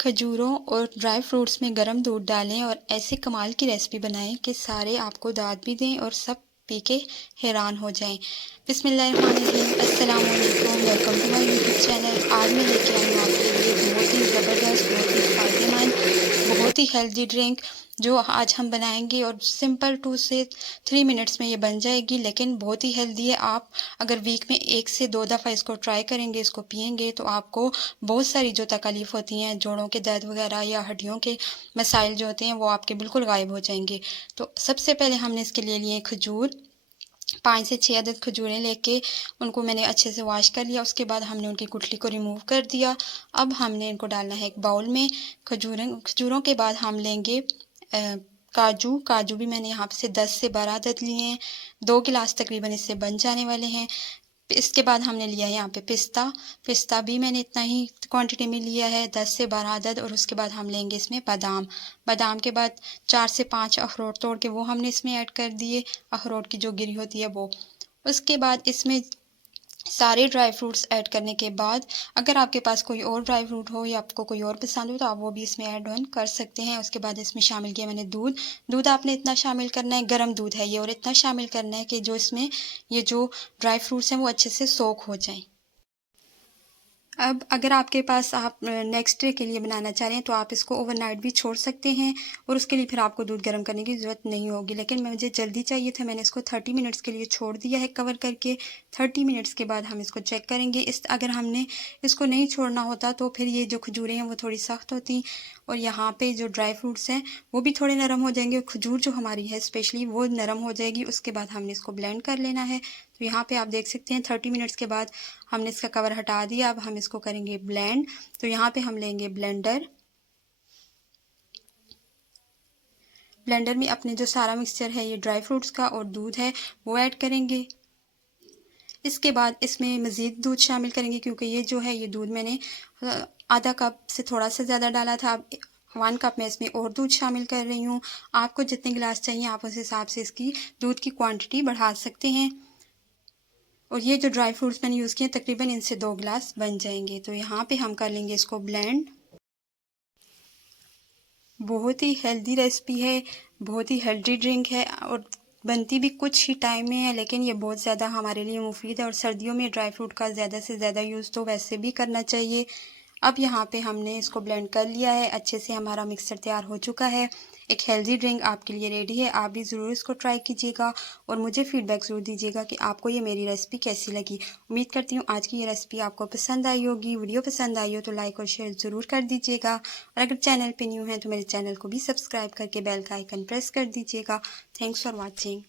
खजूरों और dry fruits में गरम दूध डालें और ऐसे कमाल की रेसिपी बनाएं कि सारे आपको दाद भी दें और सब पी के हैरान हो जाएं। बिस्मिल्लाहिर्रहमानिर्रहीम, अस्सलाम वालेकुम, welcome to my YouTube channel. आज मैं लेके आई हूँ आपके लिए बहुत ही ज़बरदस्त, बहुत ही फ़ायदेमंद, बहुत ही हेल्दी ड्रिंक जो आज हम बनाएंगे और सिंपल 2 से 3 मिनट्स में ये बन जाएगी, लेकिन बहुत ही हेल्दी है। आप अगर वीक में 1 से 2 दफ़ा इसको ट्राई करेंगे, इसको पियेंगे तो आपको बहुत सारी जो तकलीफ़ होती हैं, जोड़ों के दर्द वगैरह या हड्डियों के मसाइल जो होते हैं वो आपके बिल्कुल गायब हो जाएंगे। तो सबसे पहले हमने इसके लिए खजूर, 5 से 6 अदद खजूरें लेके उनको मैंने अच्छे से वॉश कर लिया। उसके बाद हमने उनकी गुठली को रिमूव कर दिया। अब हमने इनको डालना है एक बाउल में। खजूरों के बाद हम लेंगे काजू भी मैंने यहाँ से 10 से 12 अदद लिए हैं। 2 गिलास तकरीबन इससे बन जाने वाले हैं। इसके बाद हमने लिया है यहाँ पे पिस्ता भी मैंने इतना ही क्वांटिटी में लिया है, 10 से 12 अदद। और उसके बाद हम लेंगे इसमें बादाम के बाद 4 से 5 अखरोट तोड़ के वो हमने इसमें ऐड कर दिए, अखरोट की जो गिरी होती है वो। उसके बाद इसमें सारे ड्राई फ्रूट्स ऐड करने के बाद अगर आपके पास कोई और ड्राई फ्रूट हो या आपको कोई और पसंद हो तो आप वो भी इसमें ऐड ऑन कर सकते हैं। उसके बाद इसमें शामिल किया मैंने दूध आपने इतना शामिल करना है, गर्म दूध है ये, और इतना शामिल करना है कि जो इसमें ये जो ड्राई फ्रूट्स हैं वो अच्छे से सोक हो जाएं। अब अगर आपके पास आप नेक्स्ट डे के लिए बनाना चाह रहे हैं तो आप इसको ओवरनाइट भी छोड़ सकते हैं और उसके लिए फिर आपको दूध गर्म करने की ज़रूरत नहीं होगी। लेकिन मुझे जल्दी चाहिए था, मैंने इसको 30 मिनट्स के लिए छोड़ दिया है कवर करके। 30 मिनट्स के बाद हम इसको चेक करेंगे। अगर हमने इसको नहीं छोड़ना होता तो फिर ये जो खजूरें हैं वो थोड़ी सख्त होती और यहाँ पे जो ड्राई फ्रूट्स हैं वो भी थोड़े नरम हो जाएंगे और खजूर जो हमारी है स्पेशली वो नरम हो जाएगी। उसके बाद हमने इसको ब्लेंड कर लेना है। तो यहाँ पे आप देख सकते हैं 30 मिनट्स के बाद हमने इसका कवर हटा दिया। अब हम इसको करेंगे ब्लेंड। तो यहाँ पे हम लेंगे ब्लेंडर में अपने जो सारा मिक्सचर है ये ड्राई फ्रूट्स का और दूध है वो ऐड करेंगे। इसके बाद इसमें मज़ीद दूध शामिल करेंगे क्योंकि ये जो है ये दूध मैंने आधा कप से थोड़ा सा ज़्यादा डाला था। अब 1 कप में इसमें और दूध शामिल कर रही हूँ। आपको जितने गिलास चाहिए आप उस हिसाब से इसकी दूध की क्वांटिटी बढ़ा सकते हैं। और ये जो ड्राई फ्रूट्स मैंने यूज़ किए तकरीबन इनसे 2 गिलास बन जाएंगे। तो यहाँ पे हम कर लेंगे इसको ब्लेंड। बहुत ही हेल्दी रेसिपी है, बहुत ही हेल्दी ड्रिंक है और बनती भी कुछ ही टाइम में है, लेकिन ये बहुत ज़्यादा हमारे लिए मुफीद है। और सर्दियों में ड्राई फ्रूट का ज़्यादा से ज़्यादा यूज़ तो वैसे भी करना चाहिए। अब यहाँ पे हमने इसको ब्लेंड कर लिया है, अच्छे से हमारा मिक्सचर तैयार हो चुका है। एक हेल्दी ड्रिंक आपके लिए रेडी है। आप भी ज़रूर इसको ट्राई कीजिएगा और मुझे फीडबैक ज़रूर दीजिएगा कि आपको ये मेरी रेसिपी कैसी लगी। उम्मीद करती हूँ आज की ये रेसिपी आपको पसंद आई होगी। वीडियो पसंद आई हो तो लाइक और शेयर ज़रूर कर दीजिएगा और अगर चैनल पे न्यू है तो मेरे चैनल को भी सब्सक्राइब करके बेल का आइकन प्रेस कर दीजिएगा। Thanks for watching.